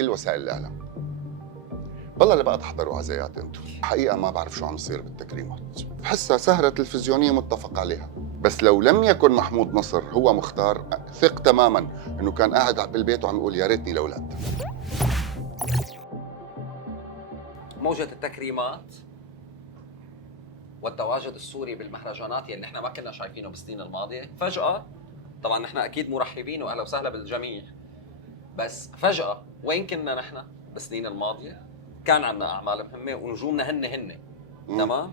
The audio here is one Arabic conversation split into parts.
بكل وسائل الاعلام. بالله اللي بقى تحضروا عزايات انتم. الحقيقه ما بعرف شو عم يصير بالتكريمات، بحسها سهره تلفزيونيه متفق عليها. بس لو لم يكن محمود نصر هو مختار، ثق تماما انه كان قاعد بالبيت وعم يقول يا ريتني لولاد. موجة التكريمات والتواجد السوري بالمهرجانات يلي نحن ما كنا شايفينه بالسنين الماضيه، فجأة طبعا نحن اكيد مرحبين واهلا وسهلا بالجميع، بس فجأة وين كنا نحن بالسنين الماضيه؟ كان عندنا اعمال مهمه ونجومنا هن تمام؟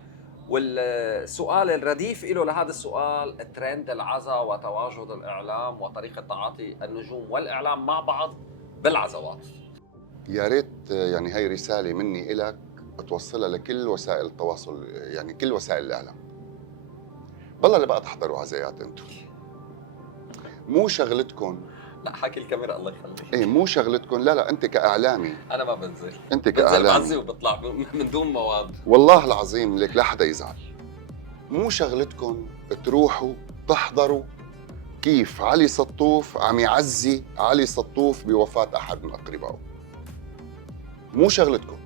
والسؤال الرديف له لهذا السؤال ترند العزا وتواجد الاعلام وطريقه تعاطي النجوم والاعلام مع بعض بالعزوات. يا ريت يعني هي رساله مني إلك توصلها لكل وسائل التواصل، يعني كل وسائل الاعلام. بالله اللي بقى تحضروا عزايات انتم. مو شغلتكم. لا حكي الكاميرا الله يخليك. ايه مو شغلتكم، لا انت كاعلامي. انا ما بنزل، انت بنزل كاعلامي بعزي وبطلع من دون مواد. والله العظيم لك لا حدا يزعل. مو شغلتكم تروحوا تحضروا كيف علي سطوف عم يعزي علي سطوف بوفاة أحد من أقربائه. مو شغلتكم.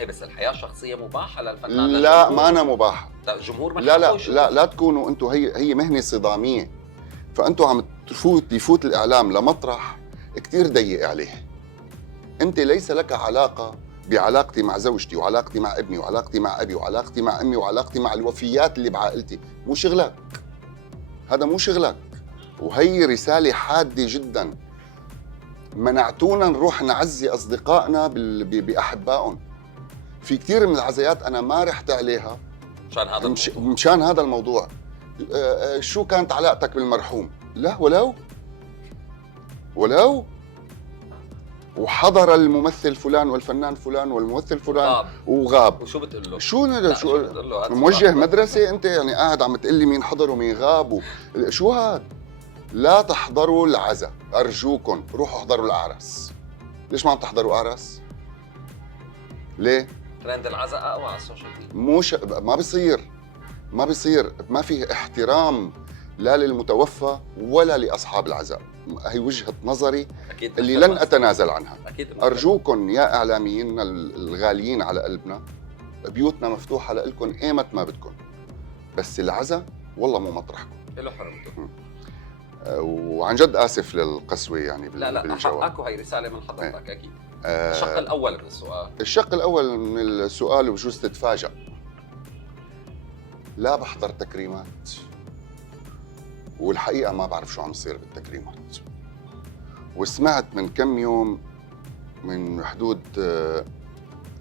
ايه بس الحياه الشخصيه مباحه للفنان. لا ما أنا مباحة. الجمهور من لا لا حقه يشوف. لا تكونوا أنتم، هي مهنة صدامية، فأنتم عم يفوت الإعلام لمطرح كتير ضيق عليه. أنت ليس لك علاقة بعلاقتي مع زوجتي وعلاقتي مع ابني وعلاقتي مع أبي وعلاقتي مع أمي وعلاقتي مع الوفيات اللي بعائلتي. مو شغلك، هذا مو شغلك. وهي رسالة حادة جدا. منعتونا نروح نعزي أصدقائنا بأحبائهم. في كثير من العزايات أنا ما رحت عليها مشان هذا الموضوع. شو كانت علاقتك بالمرحوم؟ لا ولو وحضر الممثل فلان والفنان فلان والممثل فلان وغاب. وشو بتقول له؟ شو موجه مدرسة أنت؟ يعني قاعد عم تقول لي مين حضر ومين غاب شو هاد؟ لا تحضروا العزاء أرجوكم، روحوا احضروا الأعرس. ليش ما عم تحضروا أعرس؟ ليه؟ ترند العزاء أقوى على السوشيال ميديا. ما بيصير، ما في احترام لا للمتوفى ولا لأصحاب العزاء. هي وجهة نظري أكيد اللي لن أتنازل عنها. أكيد. أرجوكم يا إعلاميين الغاليين على قلبنا، بيوتنا مفتوحة لكم ايمت ما بدكم، بس العزاء والله مو مطرحكم. له حرمته. وعن جد آسف للقسوة يعني لا بالجواب. حقك، وهي رسالة من حضرتك أكيد. الشق الأول من السؤال. الشق الأول من السؤال وبجوز تتفاجأ. لا بحضر تكريمات، والحقيقة ما بعرف شو عم يصير بالتكريمات. وسمعت من كم يوم، من حدود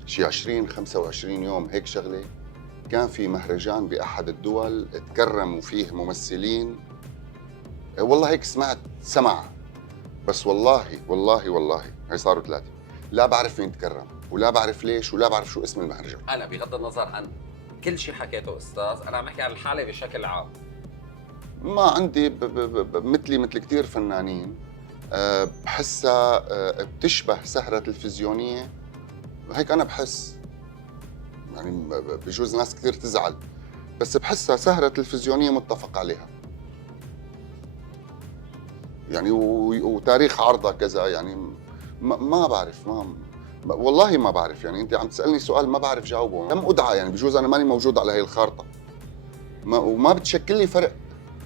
شي 20-25 يوم هيك شغلة، كان في مهرجان بأحد الدول تكرموا فيه ممثلين. والله هيك سمع بس والله هي صاروا 3. لا بعرف مين تكرم ولا بعرف ليش ولا بعرف شو اسم المهرجان. أنا بغض النظر عن كل شيء حكيته أستاذ، أنا عم بحكي عن الحالة بشكل عام. ما عندي مثل كثير فنانين بحسها بتشبه سهرة تلفزيونية. هيك أنا بحس، يعني بجوز ناس كثير تزعل، بس بحسها سهرة تلفزيونية متفق عليها يعني، وتاريخ عرضها كذا يعني. ما بعرف، والله ما بعرف. يعني انت عم تسالني سؤال ما بعرف جاوبه. لم ادعى، يعني بجوز انا ماني موجود على هي الخارطه، وما بتشكل لي فرق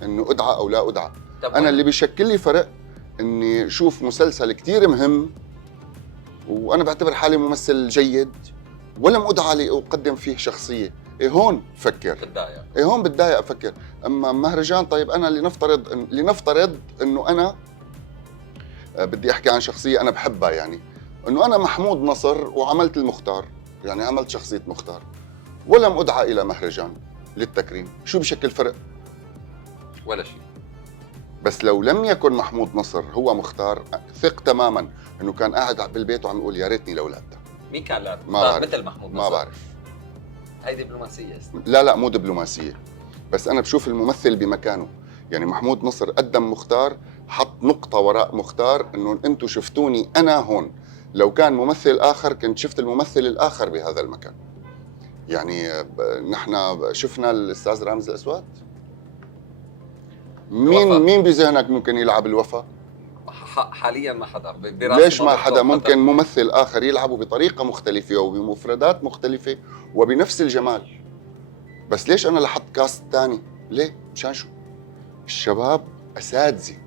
انه ادعى او لا ادعى. انا اللي بيشكل لي فرق اني اشوف مسلسل كثير مهم وانا بعتبر حالي ممثل جيد ولم ادعى لاقدم فيه شخصيه. إيه هون بفكر، هون بتضايق افكر. اما مهرجان، طيب انا لنفترض انه انا بدي احكي عن شخصيه انا بحبها، يعني انه انا محمود نصر وعملت المختار، يعني عملت شخصيه مختار ولم ادعى الى مهرجان للتكريم. شو بشكل فرق؟ ولا شيء. بس لو لم يكن محمود نصر هو مختار، ثق تماما انه كان قاعد بالبيت وعم يقول يا ريتني لولاد. مين كان لاعب؟ ما بعرف. مثل محمود نصر؟ ما بعرف. هي دبلوماسيه. لا مو دبلوماسيه، بس انا بشوف الممثل بمكانه. يعني محمود نصر قدم مختار، حط نقطه وراء مختار انه انتم شفتوني انا هون. لو كان ممثل اخر كنت شفت الممثل الاخر بهذا المكان. يعني نحن شفنا الاستاذ رامز الاسود. مين بذهنك ممكن يلعب الوفا؟ حاليا ما حدا براسي ليش ما بخطر حدا؟ ممكن ممثل آخر يلعبه بطريقة مختلفة وبمفردات مختلفة وبنفس الجمال. بس ليش أنا لحط كاست تاني؟ ليه؟ مشان شو؟ الشباب أساتذة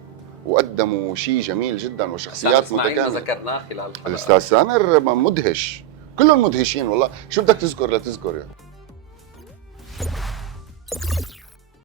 وقدموا شيء جميل جدا وشخصيات اسماعيل ما متكاملة. ذكرناه خلال الحلقة. الأستاذ سامر مدهش، كلهم مدهشين والله. شو بدك تذكر لتذكر يعني؟